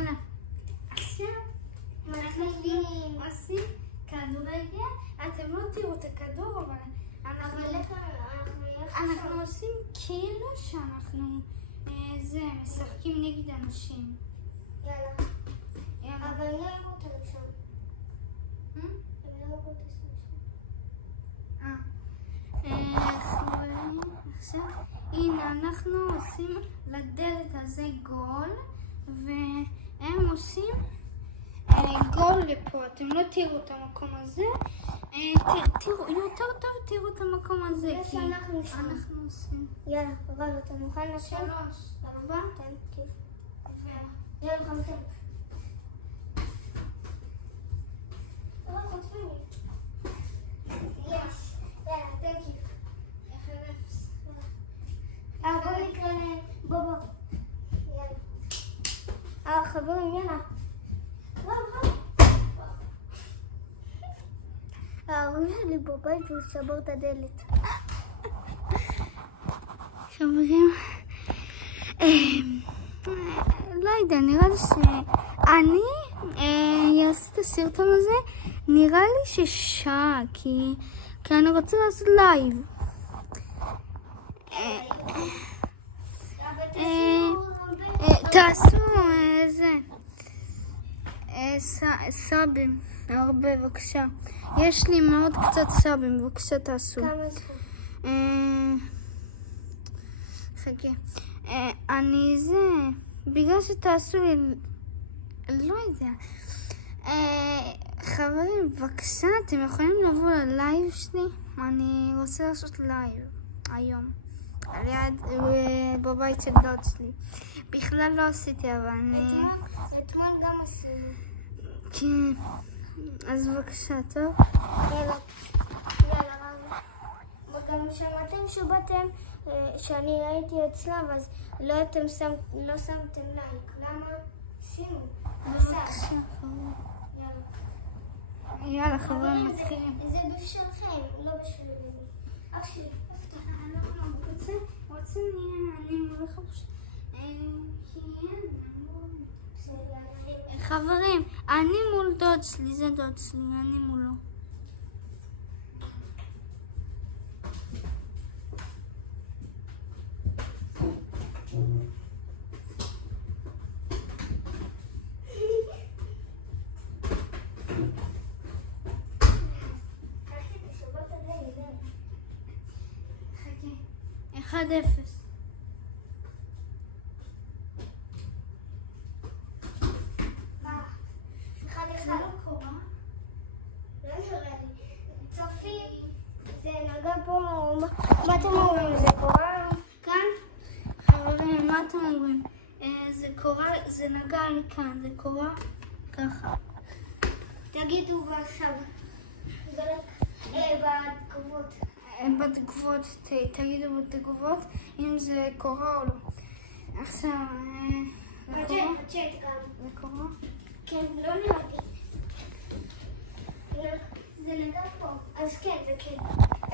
יאללה. עכשיו אנחנו עושים כדורגל. אתם לא תראו את הכדור, אבל אנחנו עושים כאילו שאנחנו משחקים נגד אנשים. יאללה. אבל לא יראו אותנו שם. הם לא יראו אותנו חברים, עכשיו, הנה אנחנו עושים לדלת הזה גול, והם עושים גול לפה. אתם לא תראו את המקום הזה, תראו יותר טוב, תראו את המקום הזה, כי אנחנו עושים. יאללה, אבל אתה מוכן לשם? 3, 4, יאללה, 5. יש. יאללה, thank you. בוא נקרא להם. בוא. יאללה. חברים, יאללה. ההורים שלי בבית והוא שבר את הדלת. חברים, לא יודע, נראה לי שאני אעשה את הסרטון הזה, נראה לי ששעה, כי אני רוצה לעשות לייב. תעשו סאבים, הרבה, בבקשה. יש לי מאוד קצת סאבים, בבקשה תעשו. כמה זה? חכה. בגלל שתעשו לי, לא יודע. חברים, בבקשה, אתם יכולים לבוא ללייב שלי? אני רוצה לעשות לייב היום. על יד בבית של דוד שלי. בכלל לא עשיתי, אבל אני... אתמול גם עשינו. כן. אז בבקשה, טוב? יאללה, וגם שמעתם שבאתם, שאני הייתי אצלם, אז לא שמתם לייק. למה? שימו. בבקשה, יאללה, חברים, מתחילים. זה בשבילכם, לא בשבילי. אח שלי. אנחנו רוצים אני מולך חברים, אני מול דוד שלי, זה דוד שלי, אני מולו. חכה, 1-0. מה אתם אומרים? זה קורה כאן? חברים, מה אתם אומרים? זה קורה, זה נגע לי כאן, זה קורה ככה. תגידו עכשיו, בתגובות. בתגובות, תגידו בתגובות אם זה קורה או לא. עכשיו, בצ'אט גם. זה קורה? כן, לא נראה לי. זה נגע פה. אז כן, זה כן. 1-0.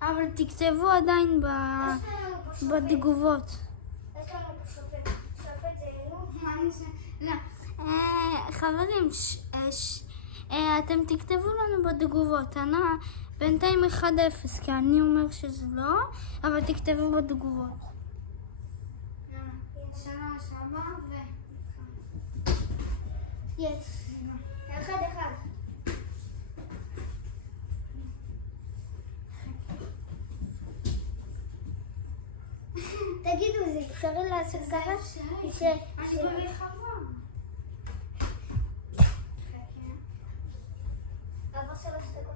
אבל תכתבו עדיין בתגובות. יש לנו פה שופט. שופט זה לא. חברים, אתם תכתבו לנו בתגובות. בינתיים 1-0, כי אני אומר שזה לא, אבל תכתבו בתגובות. 3, 4 ו... יש. 1-1. תגידו, זה אפשרי לעשות ככה? אני ברחבה. עבר 3 דקות.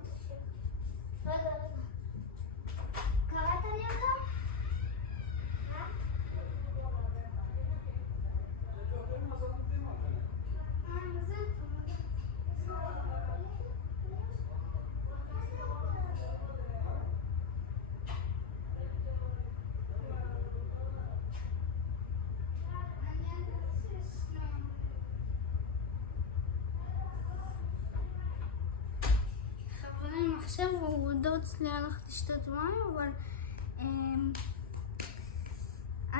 רגע. קראת לי אותו? עכשיו הוא דוד שלי הלך לשתות מים, אבל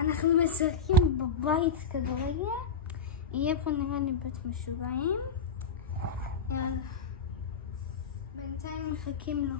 אנחנו משחקים בבית כדורגל. יהיה פה נראה לי בית משוגעים. יאללה. בינתיים מחכים לו.